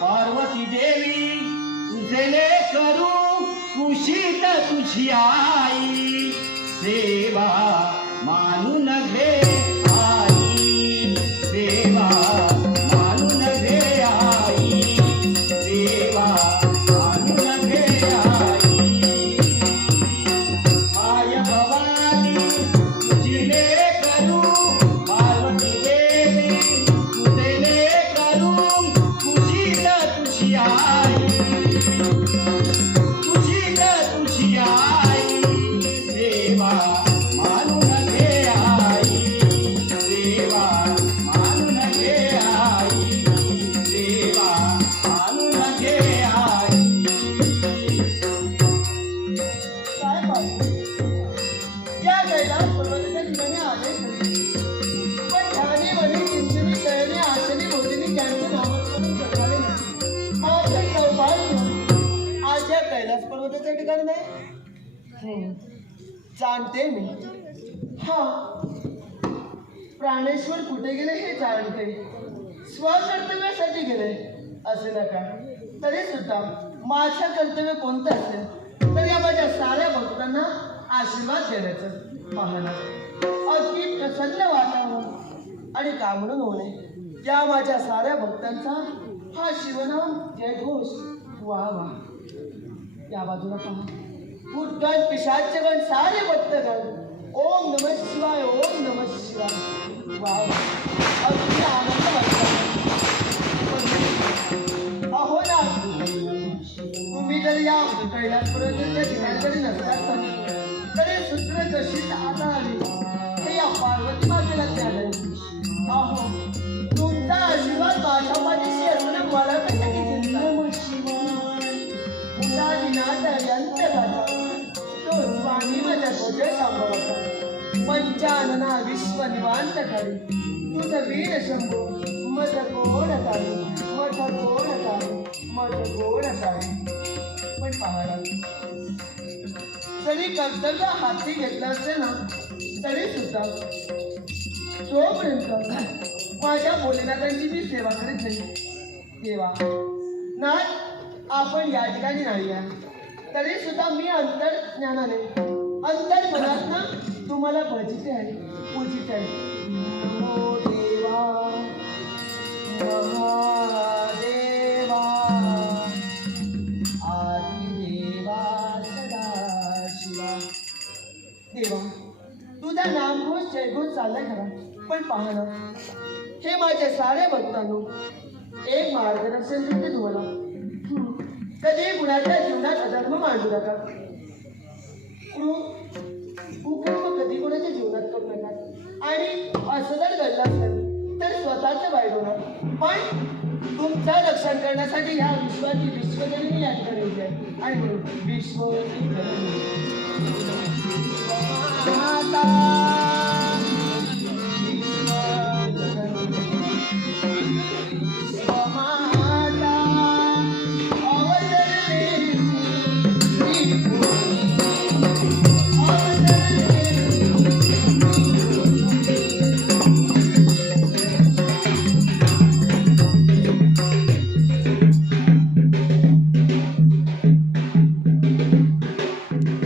पार्वती देवी तुझे करू कुशीत तुझी आई सेवा मानून घे आई सेवा मानून घे आई सेवा मानून घे आई माय भवानी तुझे करू पार्वती देवी तुझे करू कुशीत तुझी आई तुझी आई सेवा मानून घे आई सेवा मानून घे आई सेवा मानून घे आई. काय पाहिजे या कैलास पर्वताच्या ठिकाणी आले पण ध्यानी मनी चिंचणी शयनी आसनी भोजनी त्यांचे नामस्मरण करणारे नाही. माझे सौभाग्य आज या कैलास पर्वताच्या ठिकाणी नाही. जाणते मी हा प्राणेश्वर कुठे गेले हे जाणते. स्वकर्तव्यासाठी गेले असे नका. तरी सुद्धा माझं कर्तव्य कोणतं असेल तर या माझ्या साऱ्या भक्तांना आशीर्वाद देण्याचं पाहणं अगदी प्रसन्न वाटावं आणि का म्हणून होणे या माझ्या साऱ्या भक्तांचा हा शिवनाम जयघोष व्हावा. या बाजूला पहा भूतगण पिशाचगण सारे भक्तगण ओम नमः शिवाय ओम नमः शिवाय वाव अगदी आनंद वाटतो. अहो ना तुम्ही जर या कैलास पर्वताच्या ठिकाणी नसतात तरी सूत्र कशी आता आली हे या पार्वती मातेला मिळाले. अहो तुमचा आशीर्वाद माझ्या पाठीशी असताना मला कशाची चिंता. तो स्वामी माझ्या ध्वजे सांभाळता पंचानना विश्व निवांत करी तुझं वीर शंभू मज गोड तारी मज गोड तारी मज गोड तारी. पण पाहायला जरी कर्तव्य हाती घेतलं असेल ना तरी सुद्धा जोपर्यंत माझ्या भोलेनाथांची मी सेवा करीत नाही तेव्हा नाही आपण या ठिकाणी नाही आहे तरी सुद्धा मी अंतर्ज्ञानाने अंतर्मनातनं तुम्हाला भजिते आहे पूजित आहे. नमो देवा महादेवा आदिदेवा सदाशिवा. देवा तुझा नामघोष जयघोष चाललाय खरा पण पाहणं हे माझ्या साऱ्या भक्तांनो एक मार्गदर्शन देते तुम्हाला. कधी कुणाच्या जीवनात अधर्म मांडू नका. कुकर्म कधी कोणाच्या जीवनात करू नका. आणि असं जर घडलं असेल तर स्वतःच वाईट होणार. पण तुमचं रक्षण करण्यासाठी ह्या विश्वाची विश्वजनी याद करायची आहे. आणि म्हणून विश्व